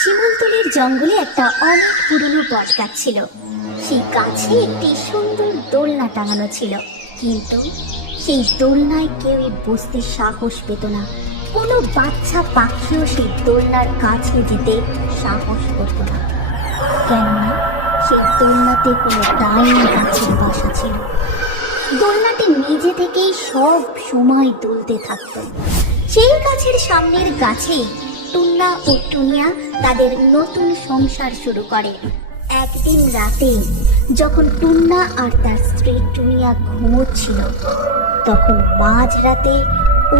শিমুলতলির জঙ্গলে একটা অনেক পুরনো বট গাছ ছিল। সেই গাছে একটি সুন্দর দোলনা টাঙানো ছিল, কিন্তু সেই দোলনায় কেউই বসতে সাহস পেত না। কোনো বাচ্চা পাখিও সেই দোলনার কাছে যেতে সাহস করত না, কেননা সেই দোলনাতে কোনো ডাইনি গাছের বাসা ছিল। দোলনাটি নিজে থেকেই সব সময় দুলতে থাকত। সেই গাছের সামনের গাছেই টুন্না ও টুনিয়া তাদের নতুন সংসার শুরু করে। একদিন রাতে যখন টুন্না আর তার স্ত্রী টুনিয়া ঘুমোচ্ছিল, তখন মাঝরাতে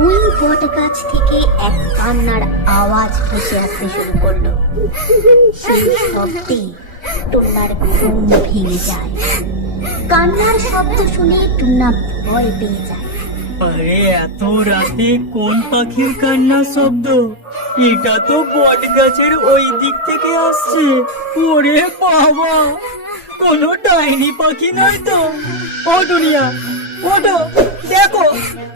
ওই বট গাছ থেকে এক কান্নার আওয়াজ ভেসে আসতে শুরু করলো। সেই শব্দে টুন্নার ঘুম ভেঙে যায়। কান্নার শব্দ শুনে টুন্না ভয় পেয়ে যায়। আরে এত রাতে কোন পাখির কান্নার শব্দ? এটা তো বট গাছের ওই দিক থেকে আসছে। ওরে বাবা, কোনো ডাইনি পাখি নয় তো? ও দুনিয়া, ওঠো, দেখো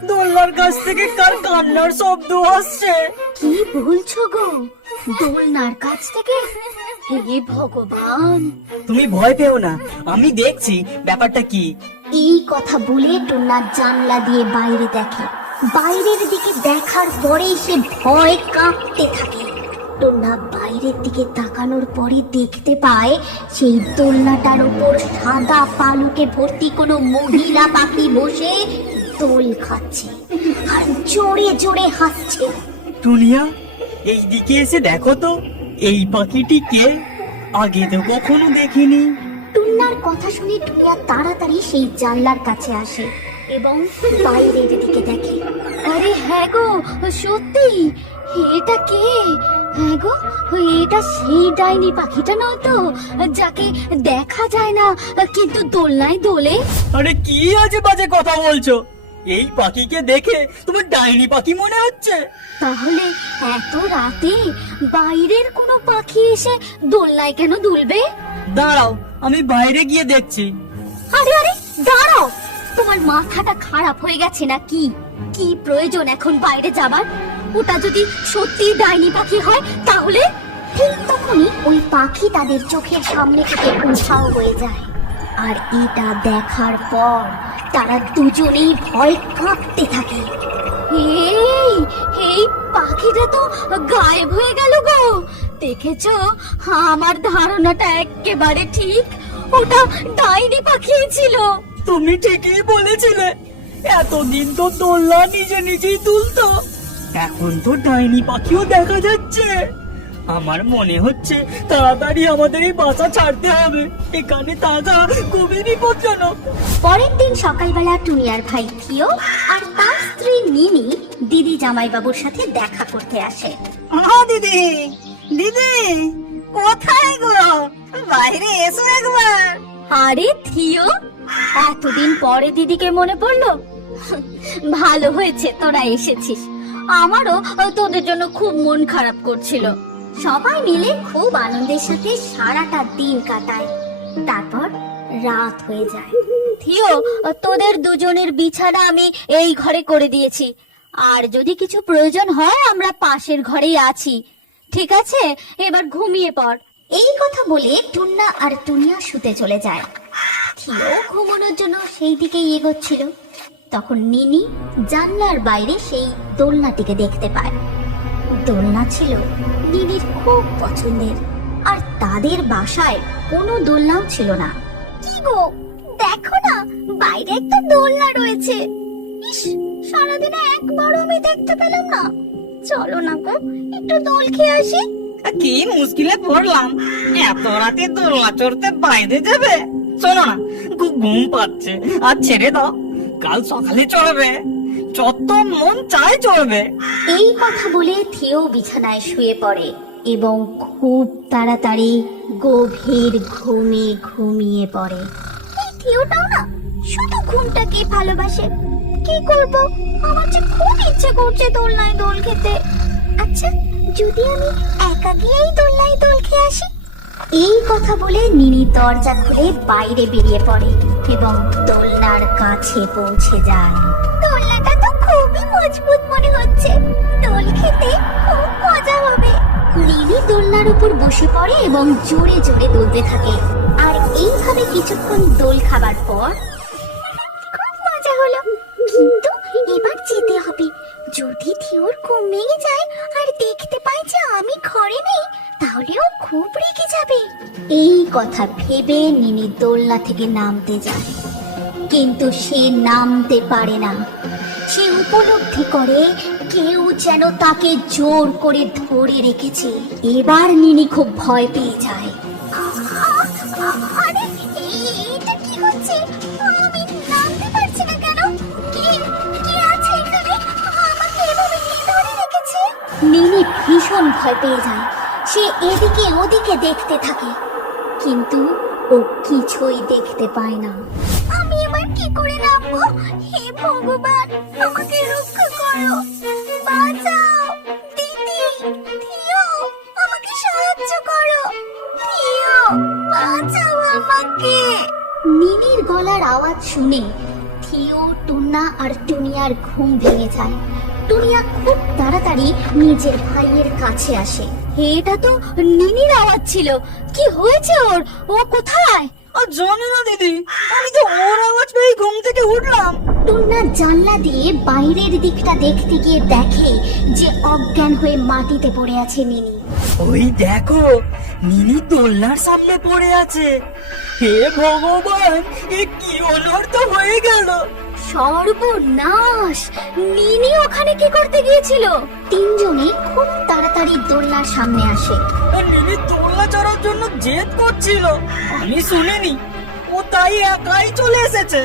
দোলনার কাছ থেকে কার কান্নার শব্দ আসছে। কি বলছো গো? দোলনার কাছ থেকে? হে ভগবান! তুমি ভয় পেও না, আমি দেখছি ব্যাপারটা কি। এই কথা বলে টুন্না জানলা দিয়ে বাইরে দেখে। বাইরের দিকে দেখার পরেই সে ভয় কাঁপতে থাকে। টুন্না বাইরের দিকে তাকানোর পরে দেখতে পায় সেই দোলনাটার উপর সাদা পালকে ভর্তি কোনো মহিলা পাখি বসে দোল খাচ্ছে আর জোরে জোরে হাসছে। টুনিয়া, এই দিকে এসে দেখো তো, এই পাখিটি কে? আগে তো কখনো দেখিনি। টুন্নার কথা শুনে টুনিয়া তাড়াতাড়ি সেই জানলার কাছে আসে এবং বাইরের দিকে দেখে। আরে হ্যাঁ গো, সত্যি এটা কে? হ্যাঁ গো, এটা সেই ডাইনি পাখিটা নয় তো, যাকে দেখা যায় না কিন্তু দোলনায় দোলে? আরে কি আজে বাজে কথা বলছো? এই পাখিকে দেখে তোমার ডাইনি পাখি মনে হচ্ছে? তাহলে এত রাতে বাইরের কোনো পাখি এসে দোলনায় কেন দুলবে? দাঁড়াও, আমি বাইরে গিয়ে দেখছি। আরে আরে দাঁড়াও, তোমার মাথাটা খারাপ হয়ে গেছে না কি? কি প্রয়োজন এখন বাইরে যাবার? ওটা যদি সত্যি ডাইনি পাখি হয় তাহলে? ঠিক তখনই ওই পাখি তাদের চোখের সামনে থেকে উধাও হয়ে যায়। আর এটা দেখার পর তারা দুজনেই ভয় কাঁপতে থাকে। এই এই পাখিটা তো গায়েব হয়ে গেল গো। দেখেছো, আমার ধারণাটা একেবারে ঠিক, ওটা ডাইনি পাখি ছিল। তুমি ঠিকই বলেছিলে, এতদিন তো দোলনা নিজে নিজেই দুলতো, এখন তো ডাইনি পাখিও দেখা যাচ্ছে। আমার মনে হচ্ছে তাড়াতাড়ি আমাদের এই বাসা ছাড়তে হবে, এখানে থাকা খুবই বিপজ্জনক। পরের দিন সকালবেলা টুনিয়ার ভাই থিও আর তার স্ত্রী নিনি দিদি জামাইবাবুর সাথে দেখা করতে আসে। দিদি, দিদি কোথায় গো? বাইরে এসো একবার। আরে থিও, এতদিন পরে দিদিকে মনে পড়লো? ভালো হয়েছে তোরা এসেছিস। আমারও তোদের জন্য খুব মন খারাপ করছিল। সবাই মিলে খুব আনন্দের সাথে সারাটা দিন কাটায়। তারপর রাত হয়ে যায়। থিও, তোদের দুজনের বিছানা আমি এই ঘরে করে দিয়েছি, আর যদি কিছু প্রয়োজন হয় আমরা পাশের ঘরেই আছি, ঠিক আছে? এবার ঘুমিয়ে পড়। এই কথা বলে টুন্না আর টুনিয়া শুতে চলে যায়। থিও ঘুমানোর জন্য সেই দিকেই এগোচ্ছিল, তখন নিনি জানলার বাইরে সেই দোলনাটিকে দেখতে পায়। দোলনা ছিল নিনির খুব পছন্দের, আর তাদের বাসায় কোনো দোলনাও ছিল না। কি গো, দেখো না, বাইরে একটা দোলনা রয়েছে। ইস, সারাদিনে একবারও আমি দেখতে পেলাম না। চলো না গো, একটু দোল খেয়ে আসি। কি মুশকিলে পড়লাম, এত রাতে দোলনা চড়তে বাইরে যাবে? শোনো না, খুব ঘুম পাচ্ছে, আর ছেড়ে দাও, কাল সকালে চড়বে, যত মন চায় চড়বে। এই কথা বলে থিও বিছানায় শুয়ে পড়ে এবং খুব তাড়াতাড়ি গভীর ঘুমে ঘুমিয়ে পড়ে। এই থিওটাও না শুধু ঘুমটাকে ভালোবাসে। কি করব, আমার যে খুব ইচ্ছে করছে দোলনায় দোল খেতে। আচ্ছা, যদি আমি একা গিয়েই দোলনায় দোল খেয়ে আসি? এই কথা বলে নিনি দরজা খুলে বাইরে বেরিয়ে পড়ে এবং দোলনার কাছে পৌঁছে যায়। দোলনাটা তো খুবই মজবুত মনে হচ্ছে, দোল খেতে খুব মজা হবে। লিলি দোলনার উপর বসে পড়ে এবং জোরে জোরে দুলতে থাকে। আর এইভাবে কিছুক্ষণ দোল খাবার পর খুব মজা হলো, কিন্তু এবার যেতে হবে। যদি থিওর ঘুম ভেঙে যায় আর দেখতে পায় যে আমি ঘরে নেই, তাহলে ও খুব রেগে যাবে। এই কথা ভেবে নিনি দোলনা থেকে নামতে যায়, কিন্তু সে নামতে পারে না। সে উপলব্ধি করে কেউ যেন তাকে জোর করে ধরে রেখেছে। এবার নিনি খুব ভয় পেয়ে যায়। আরে এটা কি হচ্ছে? আমি নামতে পারছি না কেন? কে আছে এখানে? আমাকে এভাবে কে ধরে রেখেছে? নিনি ভীষণ ভয় পেয়ে যায়। সে এদিকে ওদিকে দেখতে থাকে, কিন্তু ও কিছুই দেখতে পায় না। আমি এবার কি করে নামবো? হে ভগবান, আমাকে রক্ষা করো, বাঁচাও দিদি, থিও, আমাকে সাহায্য করো, থিও, বাঁচাও আমাকে। নিনির গলার আওয়াজ শুনে থিও, টুনা আর টুনিয়ার ঘুম ভেঙে যায়। টুনিয়া খুব তাড়াতাড়ি নিজের ভাইয়ের কাছে আসে। এটা তো নিনির আওয়াজ ছিল, কি হয়েছে ওর? ও কোথায়? আর জানি না দিদি, আমি তো ওর আওয়াজ পেয়ে ঘুম থেকে উঠলাম। টুনা জানলা দিয়ে বাইরের দিকটা দেখতে গিয়ে দেখে যে অজ্ঞান হয়ে মাটিতে পড়ে আছে নিনি। ওই দেখো, নিনি দোলনার সামনে পড়ে আছে। হে ভগবান, এ কি অনর্থ হয়ে গেল! সর্বনাশ! নিনি ওখানে কি করতে গিয়েছিল? তিনজনে খুব তাড়াতাড়ি দোলনার সামনে আসে। আর নিনি দোলনা চড়ার জন্য জেদ করছিল, আমি শুনিনি। ও তাই একাই চলে এসেছে,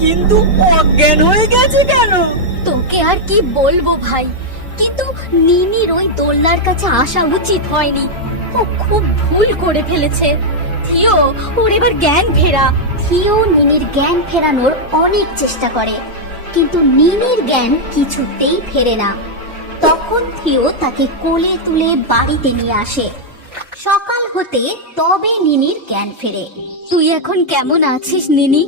কিন্তু অজ্ঞান হয়ে গেছে কেন? তোকে আর কি বলবো ভাই, কিন্তু নিনির ওই দোলনার কাছে আসা উচিত হয়নি। ও খুব ভুল করে ফেলেছে। থিও, ওর এবার জ্ঞান ফেরা। থিও নিনির জ্ঞান ফেরানোর অনেক চেষ্টা করে, কিন্তু নিনির জ্ঞান কিছুতেই ফেরে না। তখন থিও তাকে কোলে তুলে বাড়িতে নিয়ে আসে। সকাল হতে তবে নিনির জ্ঞান ফেরে। তুই এখন কেমন আছিস নিনি?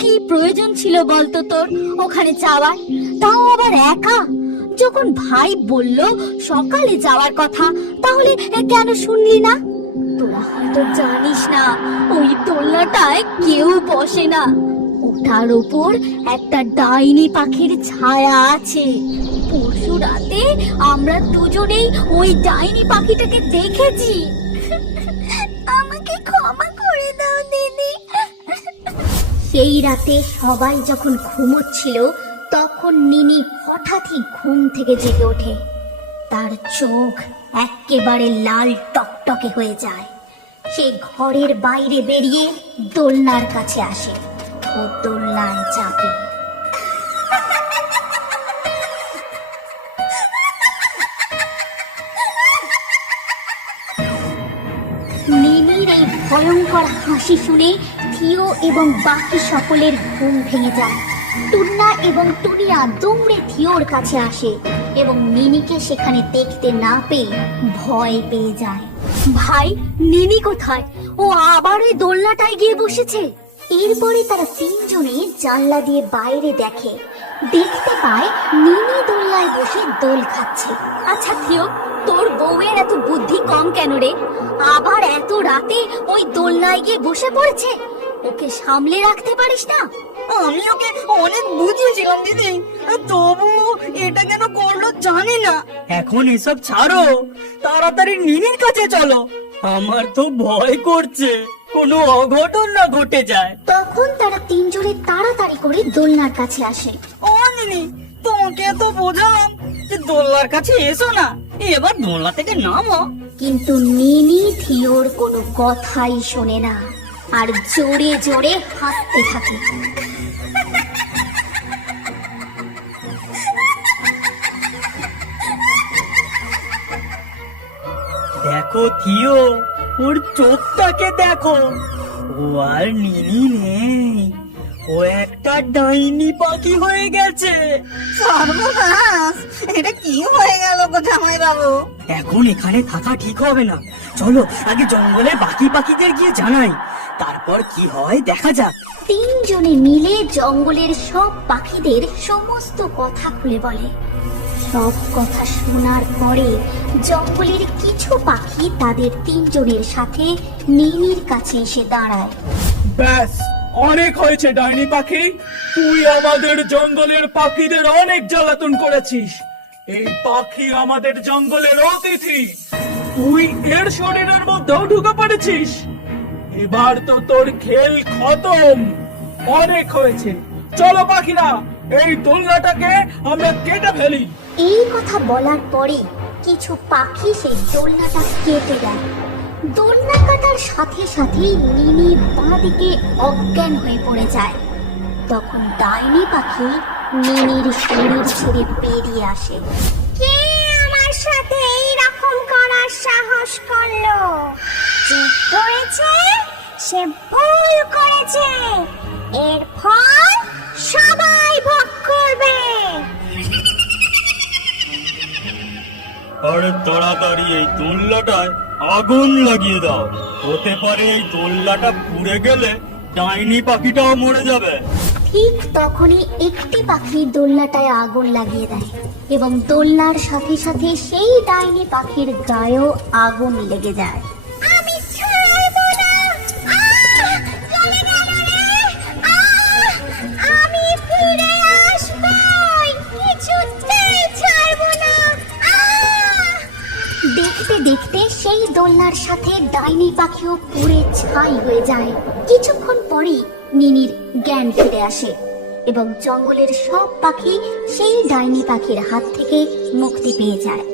কি প্রয়োজন ছিল বলতো তোর ওখানে যাওয়ার, তাও আবার একা? যখন ভাই বলল সকালে যাওয়ার কথা, তাহলে কেন শুনলি না? তোরা হয়তো জানিস না, ওই দোলনাটায় কেউ বসে না। ওটার উপর একটা ডাইনি পাখির ছায়া আছে। পরশু রাতে আমরা দুজনেই ওই ডাইনি পাখিটাকে দেখেছি। আমাকে ক্ষমা করে দাও দিদি। সেই রাতে সবাই যখন ঘুমোচ্ছিল, তখন নিনি হঠাৎই ঘুম থেকে জেগে ওঠে। তার চোখ একেবারে লাল টকটকে হয়ে যায়। সে ঘরের বাইরে বেরিয়ে দোলনার কাছে আসে ও দোলনায় চাপে। নিনির এই ভয়ঙ্কর হাসি শুনে থিও এবং বাকি সকলের ঘুম ভেঙে যায়। টুন্না এবং টুনিয়া দৌড়ে থিওর কাছে আসে এবং নিনিকে সেখানে দেখতে না পেয়ে ভয় পেয়ে যায়। ভাই, নিনি কোথায়? ও আবার ওই দোলনাটায় গিয়ে বসেছে। এরপরে তারা তিনজনে জানলা দিয়ে বাইরে দেখতে পায় নিনি দোলনায় বসে দোল খাচ্ছে। আচ্ছা থিও, তোর বউয়ের এত বুদ্ধি কম কেন রে? আবার এত রাতে ওই দোলনায় গিয়ে বসে পড়েছে। ওকে সামলে রাখতে পারিস না? আমি ওকে অনেক বুঝিয়েছিলাম দিদি, তবু এটা কেন করলো জানি না। এখন এসব ছাড়ো, তাড়াতাড়ি নিনির কাছে চলো। আমার তো ভয় করছে কোনো অঘটন না ঘটে যায়। তখন তারা তিনজনে তাড়াতাড়ি করে দোলনার কাছে আসে। ও নিনি, তোমাকে তো বোঝালাম যে দোলনার কাছে এসো না, এবার দোলনা থেকে নামো। কিন্তু নিনি থিওর কোনো কথাই শোনে না আর জোরে জোরে হাসতে থাকে। দেখো থিও, ওর চোখটাকে দেখো। ও আর নিনি নেই, ও একটা ডাইনি পাখি হয়ে গেছে। সর্বনাশ, এটা কি হয়ে গেল গো জামাই বাবু? এখন এখানে থাকা ঠিক হবে না, চলো আগে জঙ্গলে বাকি পাখিদের গিয়ে জানাই, তারপর কি হয় দেখা যাক। তিনজনে মিলে জঙ্গলের সব পাখিদের সমস্ত কথা খুলে বলে। সব কথা শোনার পরে জঙ্গলের কিছু পাখি তাদের তিনজনের সাথে মিনির কাছে এসে দাঁড়ায়। ব্যাস, অনেক হয়েছে ডাইনি পাখি। তুই আমাদের জঙ্গলের পাখিদের অনেক জ্বালাতন করেছিস। এই পাখি আমাদের জঙ্গলের অতিথি, তুই এর শরীরের মধ্যেও ঢুকে পড়েছিস। এবার তো তোর খেল খতম। অনেক হয়েছে, চলো পাখিরা, এই দোলনাটাকে আমরা কেটে ফেলি। এই কথা বলার পরে কিছু পাখি সেই দোলনাটা কেটে দেয়। দোলনা কাটার সাথে সাথেই মিনি বাঁ দিকে অজ্ঞান হয়ে পড়ে যায়। তখন ডাইনি পাখি মিনির শরীর ছেড়ে বেরিয়ে আসে। কে আমার সাথে এইরকম করার সাহস করলো? ঠিক করেছে, সে ভুল করেছে। এর ফল সবাই ভোগ করবে। আরে তাড়াতাড়ি এই দোলনাটায় আগুন লাগিয়ে দাও। হতে পারে এই দোলনাটা পুড়ে গেলে ডাইনি পাখিটাও মরে যাবে। ঠিক তখনই একটি পাখি দোলনাটায় আগুন লাগিয়ে দেয় এবং দোলনার সাথে সাথে সেই ডাইনি পাখির গায়েও আগুন লেগে যায়। আমি ছাড়বো না। চলে গেল রে। আমি ফিরে আসবই, কিছুতেই ছাড়বো না। দেখতে দেখতে সেই দোলনার সাথে ডাইনি পাখিও পুড়ে ছাই হয়ে যায়। কিছুক্ষণ পরেই মিনির জ্ঞান ফিরে আসে এবং জঙ্গলের সব পাখি সেই ডাইনি পাখির হাত থেকে মুক্তি পেয়ে যায়।